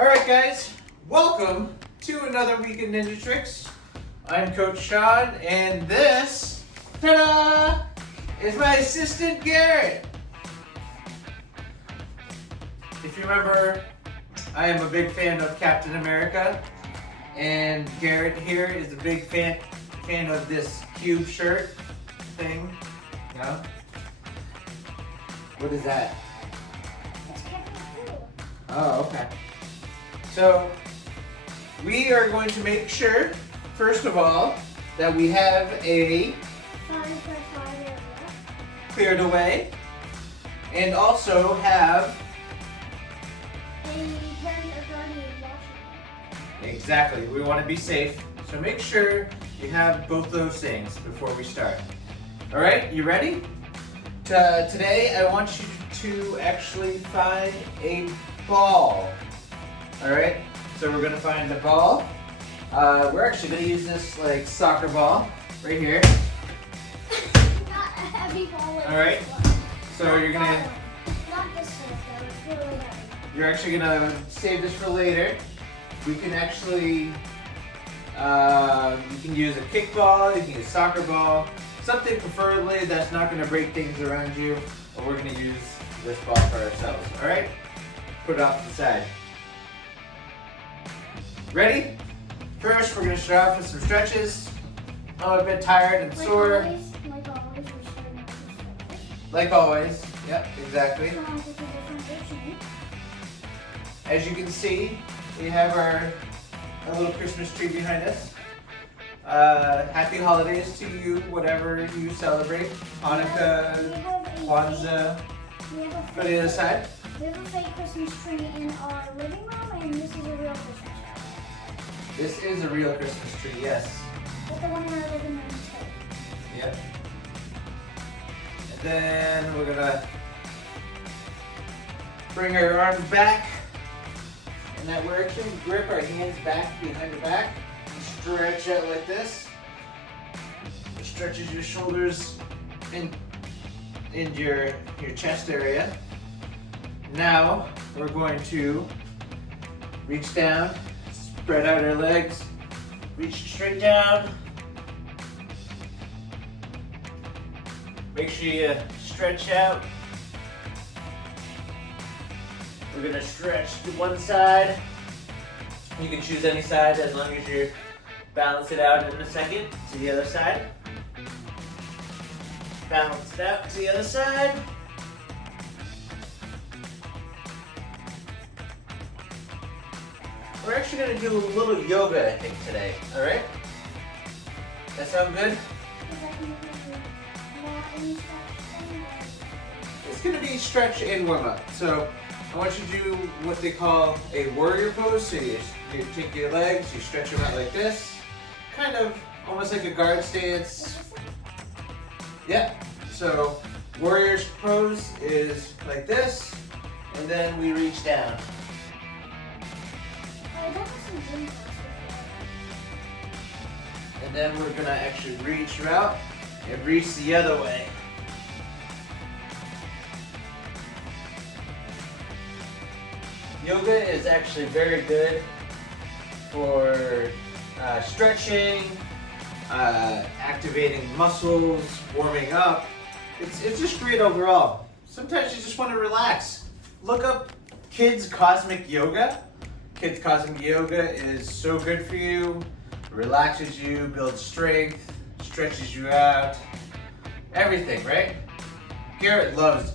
Alright guys, welcome to another week in Ninja Tricks. I'm Coach Shawn, and this, ta-da, is my assistant Garrett. If you remember, I am a big fan of Captain America, and Garrett here is a big fan of this cube shirt thing. Yeah? What is that? It's Captain Cool. Oh, okay. So, we are going to make sure, first of all, that we have a 5x5 area. cleared away, and also have A parent or guardian watching. exactly. We want to be safe, so make sure you have both those things before we start. All right, you ready? Today, I want you to actually find a ball. All right, so we're gonna find the ball. We're actually gonna use this like soccer ball right here. Not a heavy ball. Like All right. this one. So Not you're gonna, that one. Not this one, though. It's really heavy. you're actually gonna save this for later. We can actually, you can use a kickball, you can use a soccer ball, something preferably that's not gonna break things around you. But we're gonna use this ball for ourselves. All right. Put it off to the side. Ready? First, we're gonna start off with some stretches. I'm a bit tired and sore. Like always, we're starting with the stretches. Like always. Yep, exactly. Come on, take a different direction. As you can see, we have our little Christmas tree behind us. Happy holidays to you, whatever you celebrate. Hanukkah, Kwanzaa. Go to the other side. We have a fake Christmas tree in our living room, and this is a real Christmas tree. This is a real Christmas tree, yes. But the one in our living room is fake. Yep. And then we're gonna bring our arms back. And that we're actually grip our hands back behind the back. Stretch out like this. It stretches your shoulders in your chest area. Now we're going to reach down, spread out our legs, reach straight down. Make sure you stretch out. We're gonna stretch to one side. You can choose any side as long as you balance it out in a second to the other side. Balance it out to the other side. We're actually gonna do a little yoga, I think, today, all right? That sound good? It's gonna be stretch and warm up. So I want you to do what they call a warrior pose. So you take your legs, you stretch them out like this. Kind of almost like a guard stance. Yep. So warrior's pose is like this, and then we reach down. And then we're gonna actually reach out and reach the other way. Yoga is actually very good for stretching, activating muscles, warming up. It's just great overall. Sometimes you just want to relax. Look up Kids Cosmic Yoga. Kids Cosmic Yoga is so good for you. Relaxes you, builds strength, stretches you out. Everything, right? Garrett loves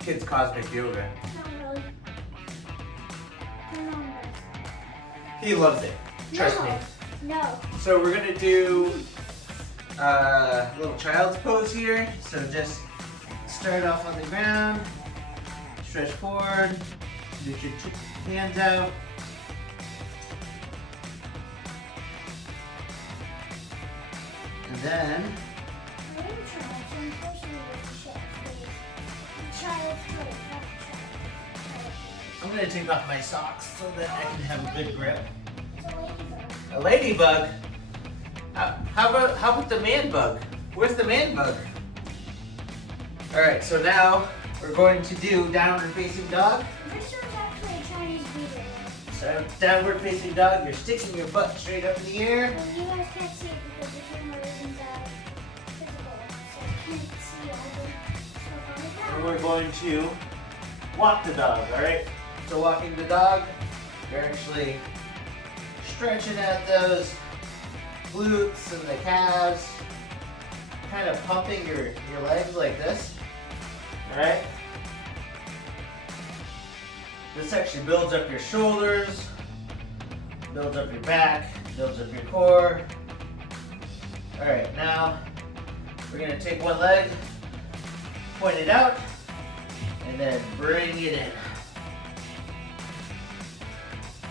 Kids Cosmic Yoga. Not really. He loves it. Trust me. No. So we're gonna do a little child's pose here. So just start off on the ground, stretch forward, get your hands out. And then I'm gonna take off my socks so that I can have a good grip. A ladybug? How about the man bug? Where's the man bug? Alright, so now we're going to do downward facing dog. This is actually a Chinese beaver. So downward facing dog, you're sticking your butt straight up in the air. Well, you guys can't see it because the camera isn't that visible, so you can't see all the stuff on the And ground. we're going to walk the dog, all right? So walking the dog, you're actually stretching out those glutes and the calves, kind of pumping your legs like this, all right? This actually builds up your shoulders, builds up your back, builds up your core. All right, now we're gonna take one leg, point it out, and then bring it in.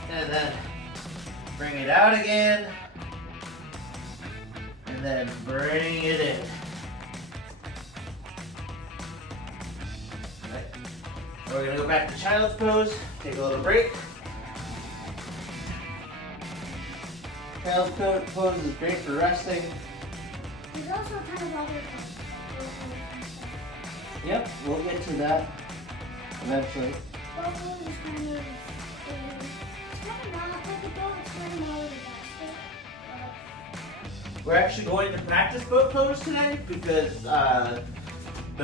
And then bring it out again, and then bring it in. We're gonna go back to child's pose, take a little break. Child's pose is great for resting. There's also kind of other poses. Yep, we'll get to that eventually. Boat pose is kind of, it's kind of not like a boat, it's kind of more like a basket. We're actually going to practice boat pose today because the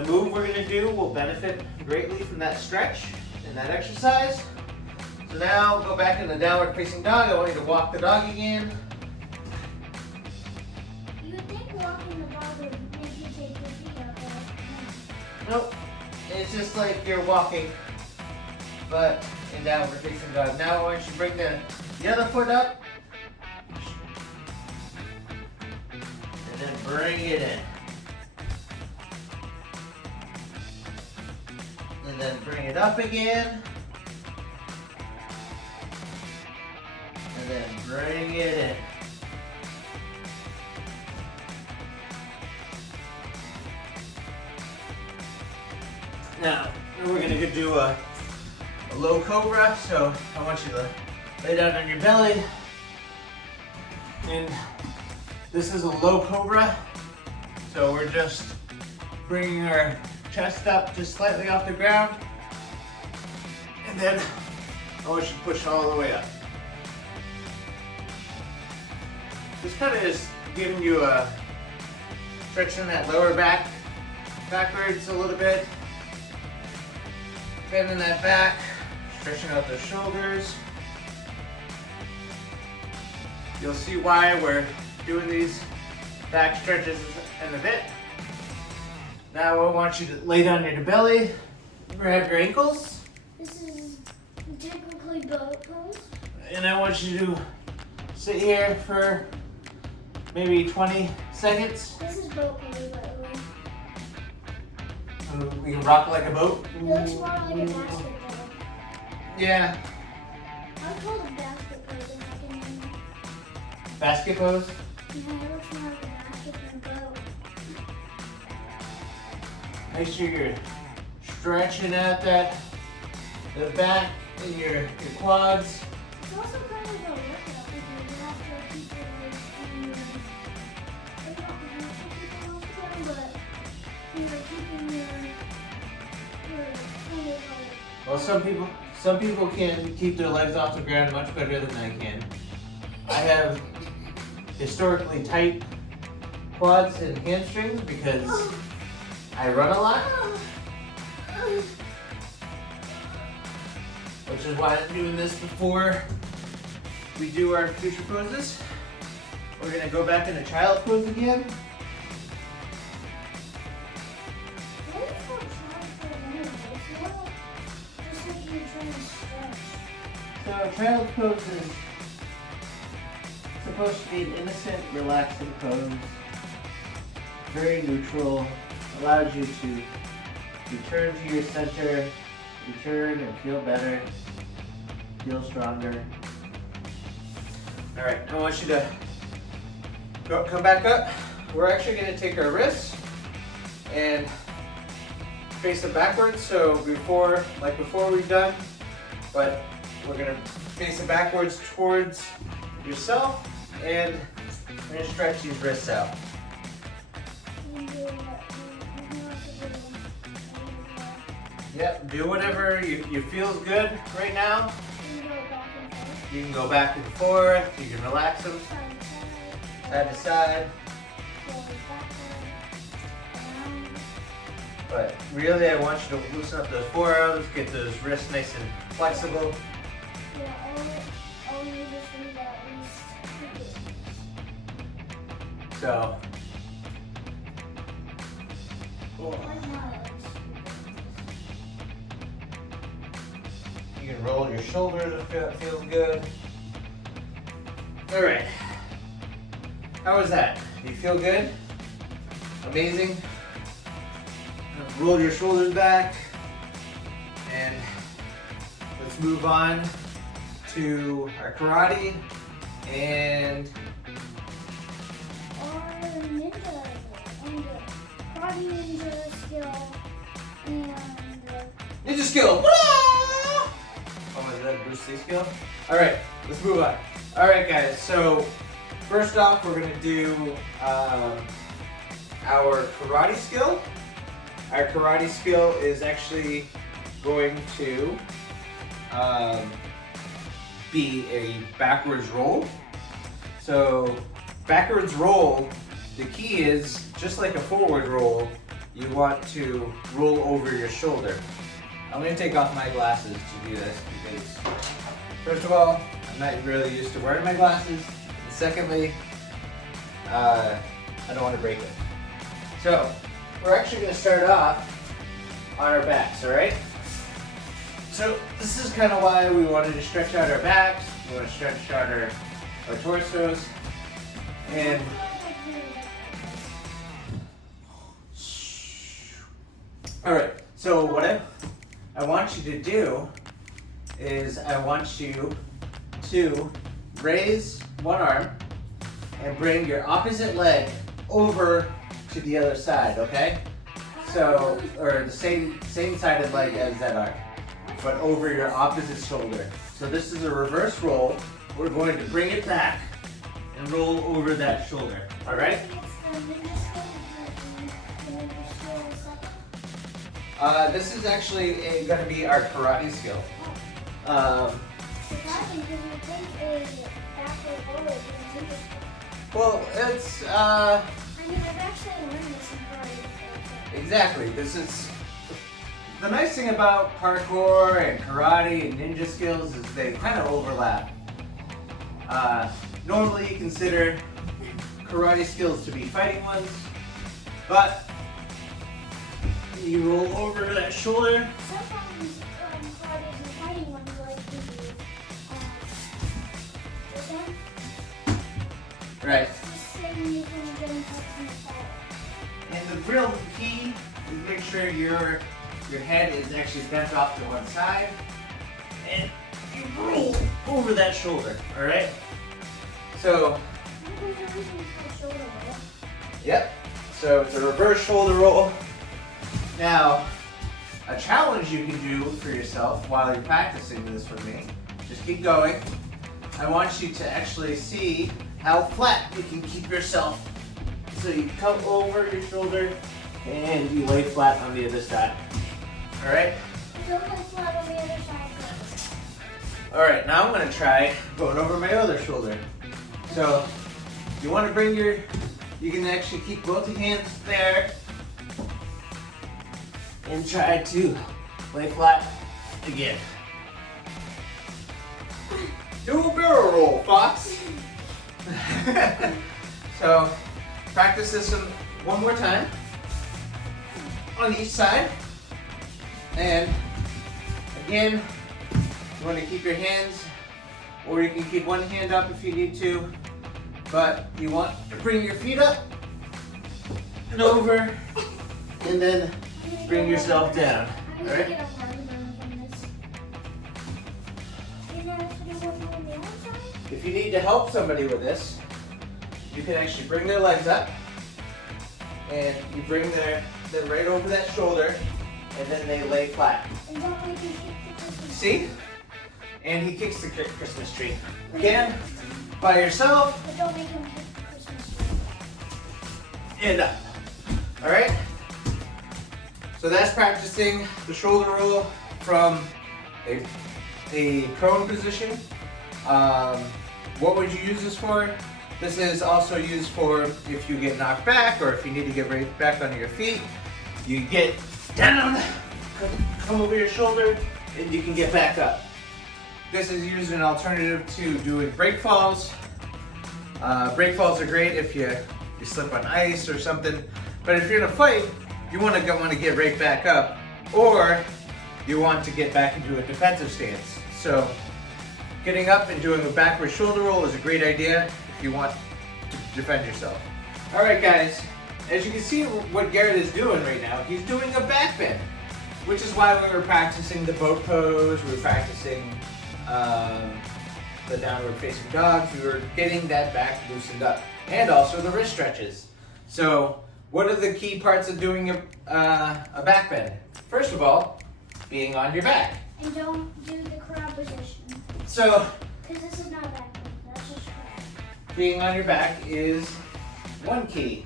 move we're gonna do will benefit greatly from that stretch and that exercise. So now go back in the downward facing dog. I want you to walk the dog again. You would think walking the dog would make you take your feet out, but Nope, it's just like you're walking, but in downward facing dog. Now I want you to bring the other foot up, and then bring it in. And then bring it up again. And then bring it in. Now, we're going to do a low cobra. So I want you to lay down on your belly. And this is a low cobra. So we're just bringing our chest up just slightly off the ground. And then I want you to push all the way up. This kind of is giving you a stretching that lower back backwards a little bit. Bending that back, stretching out those shoulders. You'll see why we're doing these back stretches in a bit. Now I want you to lay down on your belly, grab your ankles, this is typically boat pose. and I want you to sit here for maybe 20 seconds. This is boat pose, by the way. And we can rock like a boat. It looks more like a basket though. Yeah, I would call it basket pose in my opinion. basket pose. Yeah, it looks more like a basket than a boat. Make sure you're stretching out the back and your quads. It's also kind of a workout because you have to keep your legs in your, you don't have to keep them off the ground, but you're keeping your kind of like, Well, some people can keep their legs off the ground much better than I can. I have historically tight quads and hamstrings because I run a lot, which is why I'm doing this before we do our future poses. We're gonna go back into child pose again. what is called child pose anyway? It's more just like you're trying to stretch. So child pose is supposed to be an innocent, relaxing pose. Very neutral, allows you to return to your center, return and feel better, feel stronger. All right, I want you to come back up. We're actually gonna take our wrists and face them backwards. So before we've done, but we're gonna face it backwards towards yourself, and we're gonna stretch these wrists out. Yep, do whatever you feels good right now. You can go back and forth, you can relax them side to side. But really, I want you to loosen up those forearms, get those wrists nice and flexible. Yeah, only just need at least 2 days. So, Like my legs. you can roll your shoulders if it feels good. All right. How was that? Do you feel good? Amazing. Roll your shoulders back. And let's move on to our karate and Or ninja. And karate ninja skill. And ninja skill. Oh, is that a Bruce Lee skill? All right, let's move on. All right, guys. So first off, we're gonna do our karate skill. Our karate skill is actually going to be a backwards roll. So backwards roll, the key is just like a forward roll, you want to roll over your shoulder. I'm going to take off my glasses to do this because first of all, I'm not really used to wearing my glasses. And secondly, I don't want to break it. So we're actually going to start off on our backs, all right? So this is kind of why we wanted to stretch out our backs. We want to stretch out our torsos. And all right, so what I want you to do is I want you to raise one arm and bring your opposite leg over to the other side, okay? So, or the same sided leg as that arm, but over your opposite shoulder. So this is a reverse roll. We're going to bring it back and roll over that shoulder, all right? This is actually going to be our karate skill. Well, it's I mean, I've actually learned this in karate. exactly. This is the nice thing about parkour and karate and ninja skills is they kind of overlap. Normally you consider karate skills to be fighting ones, but you roll over that shoulder. Sometimes karate is fighting ones like this one. Right. Just saying you can get in touch in the fall. And the real key is make sure your head is actually bent off to one side, and you roll over that shoulder. All right. So. Yep. So it's a reverse shoulder roll. Now, a challenge you can do for yourself while you're practicing this with me. Just keep going. I want you to actually see how flat you can keep yourself. So you come over your shoulder and you lay flat on the other side. All right? Don't lay flat on the other side. All right, now I'm gonna try going over my other shoulder. So you want to bring you can actually keep both your hands there and try to lay flat again. Do a barrel roll, Fox. So practice this one more time on each side. And again, you want to keep your hands, or you can keep one hand up if you need to, but you want to bring your feet up and over, and then bring yourself down. All right? If you need to help somebody with this, you can actually bring their legs up, and you bring them right over that shoulder, and then they lay flat. See? And he kicks the Christmas tree. Again, by yourself. But don't make him kick the Christmas tree. And up. All right? So that's practicing the shoulder roll from a prone position What would you use this for? This is also used for if you get knocked back or if you need to get right back onto your feet. You get down, come over your shoulder, and you can get back up. This is used as an alternative to doing break falls. Break falls are great if you slip on ice or something. But if you're in a fight, you want to get right back up, or you want to get back into a defensive stance. So getting up and doing a backward shoulder roll is a great idea if you want to defend yourself. All right, guys, as you can see what Garrett is doing right now, he's doing a back bend, which is why we were practicing the boat pose, we were practicing the downward facing dogs, we were getting that back loosened up, and also the wrist stretches. So what are the key parts of doing a back bend? First of all, being on your back. And don't do the crab position. So, because this is not back bend, that's just crab. Being on your back is one key.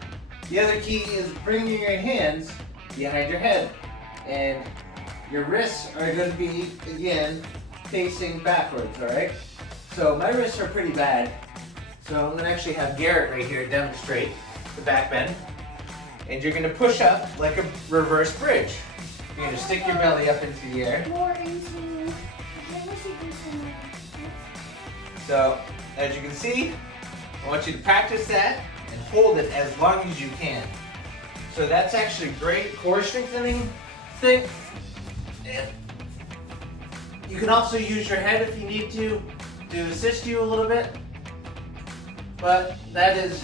The other key is bringing your hands behind your head. And your wrists are going to be, again, facing backwards, all right? So my wrists are pretty bad. So I'm going to actually have Garrett right here demonstrate the back bend. And you're going to push up like a reverse bridge. You're going to stick your belly up into the air. More into, So, as you can see, I want you to practice that and hold it as long as you can. So that's actually great core strengthening thing. And you can also use your head if you need to assist you a little bit. But that is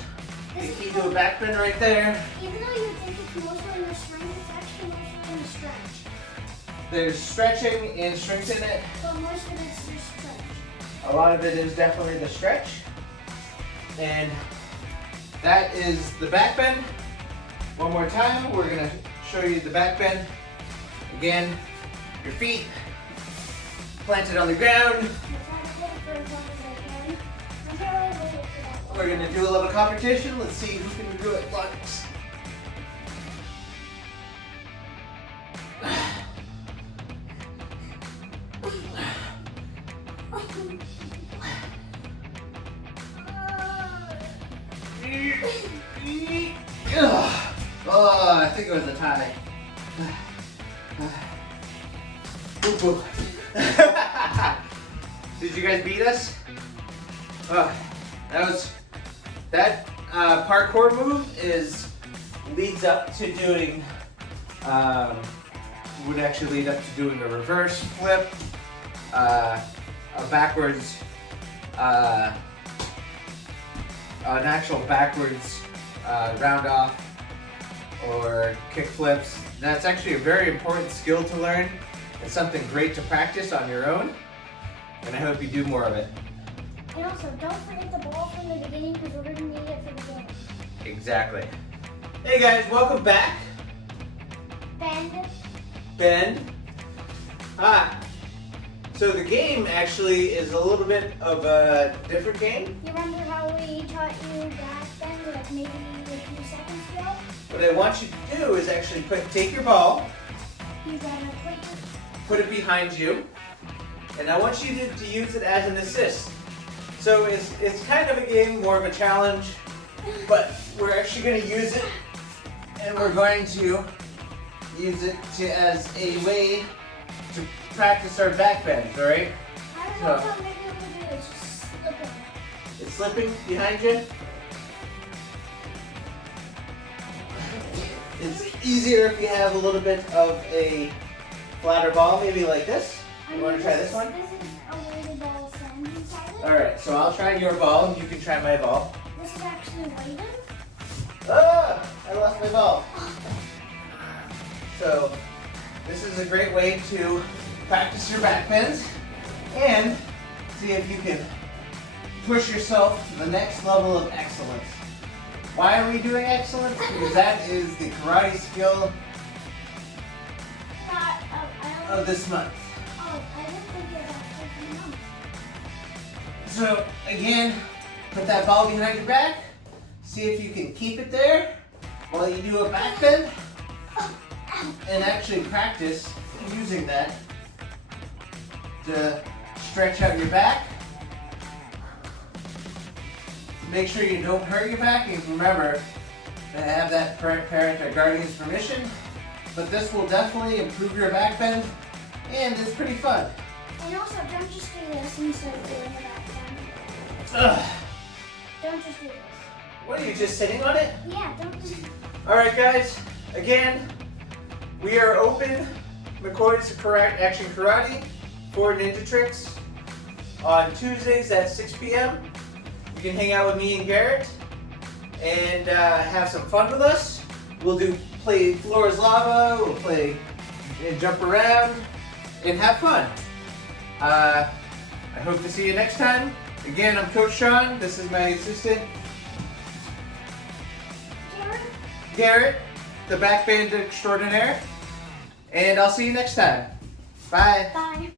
the key to a back bend right there. Even though you think it's mostly in the strength, it's actually mostly in the stretch. There's stretching and strength in it. But most of it's just stretch. A lot of it is definitely the stretch. And that is the back bend. One more time, we're gonna show you the back bend. Again, your feet planted on the ground. We're gonna do a little competition. Let's see who can do it once. Oh, I think it was a tie. Did you guys beat us? That parkour move leads up to doing would actually lead up to doing a reverse flip, a backwards, an actual backwards round off or kick flips. That's actually a very important skill to learn. It's something great to practice on your own, and I hope you do more of it. And also, don't forget the ball from the beginning because we're going to need it for the game. Exactly. Hey guys, welcome back. Bend. So the game actually is a little bit of a different game. You remember how we taught you back bend like maybe a few seconds ago? What I want you to do is actually take your ball, You gotta put it behind you, and I want you to use it as an assist. So it's kind of a game, more of a challenge, but we're actually going to use it, and we're going to use it as a way to practice our back bends, all right? I don't know how maybe we'll do it, just slipping. It's slipping behind you. It's easier if you have a little bit of a flatter ball, maybe like this. You want to try this one? This is a way the ball sends inside it. Alright, so I'll try your ball and you can try my ball. This is actually weighted. Ah! I lost my ball. So, this is a great way to practice your back bends and see if you can push yourself to the next level of excellence. Why are we doing excellence? Because that is the karate skill of this month. Oh, I didn't think it was actually number. So again, put that ball behind your back. See if you can keep it there while you do a back bend. And actually practice using that to stretch out your back make sure you don't hurt your back, and remember to have that parent or guardian's permission. But this will definitely improve your back bend, and it's pretty fun. And also, don't just do this instead of doing the back bend. Ugh. Don't just do this. What are you just sitting on it? Yeah, don't just. Alright guys, again, we are open MAKO's Action Karate for Ninja Tricks on Tuesdays at 6 p.m. You can hang out with me and Garrett and have some fun with us. We'll play Floor is Lava, we'll play and jump around and have fun. I hope to see you next time. Again, I'm Coach Shawn. This is my assistant, Garrett, the Backbend extraordinaire. And I'll see you next time. Bye. Bye.